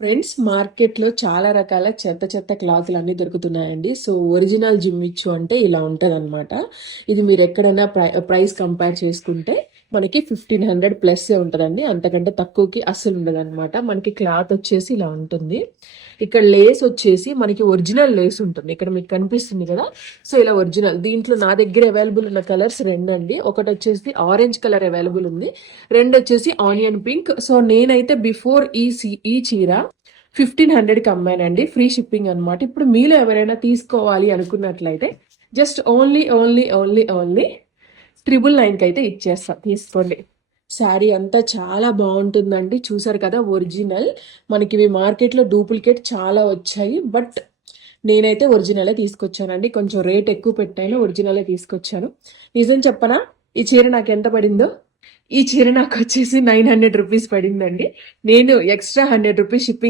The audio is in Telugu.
ఫ్రెండ్స్, మార్కెట్లో చాలా రకాల చెత్త చెత్త క్లాతులు అన్నీ దొరుకుతున్నాయండి. సో ఒరిజినల్ జిమ్మిచ్చు అంటే ఇలా ఉంటదన్నమాట. ఇది మీరు ఎక్కడైనా ప్రైస్ కంపేర్ చేసుకుంటే మనకి 1500 ప్లస్ ఉంటుందండి. అంతకంటే తక్కువకి అస్సలు ఉండదన్నమాట. మనకి క్లాత్ వచ్చేసి ఇలా ఉంటుంది. ఇక్కడ లేస్ వచ్చేసి మనకి ఒరిజినల్ లేస్ ఉంటుంది. ఇక్కడ మీకు కనిపిస్తుంది కదా. సో ఇలా ఒరిజినల్. దీంట్లో నా దగ్గర అవైలబుల్ ఉన్న కలర్స్ రెండు అండి. ఒకటి వచ్చేసి ఆరెంజ్ కలర్ అవైలబుల్ ఉంది, రెండు వచ్చేసి ఆనియన్ పింక్. సో నేనైతే బిఫోర్ ఈ చీర 1500కి అమ్మానండి, ఫ్రీ షిప్పింగ్ అనమాట. ఇప్పుడు మీలో ఎవరైనా తీసుకోవాలి అనుకున్నట్లయితే జస్ట్ ఓన్లీ 999కి అయితే ఇచ్చేస్తా, తీసుకోండి. శారీ అంతా చాలా బాగుంటుందండి. చూసారు కదా, ఒరిజినల్. మనకి ఇవి మార్కెట్లో డూప్లికేట్ చాలా వచ్చాయి, బట్ నేనైతే ఒరిజినలే తీసుకొచ్చానండి. కొంచెం రేట్ ఎక్కువ పెట్టాను, ఒరిజినలే తీసుకొచ్చాను. నిజం చెప్పనా, ఈ చీర నాకు ఎంత పడిందో? ఈ చీర నాకు వచ్చేసి 900 రూపీస్ పడిందండి. నేను ఎక్స్ట్రా 100 రూపీస్ షిప్పింగ్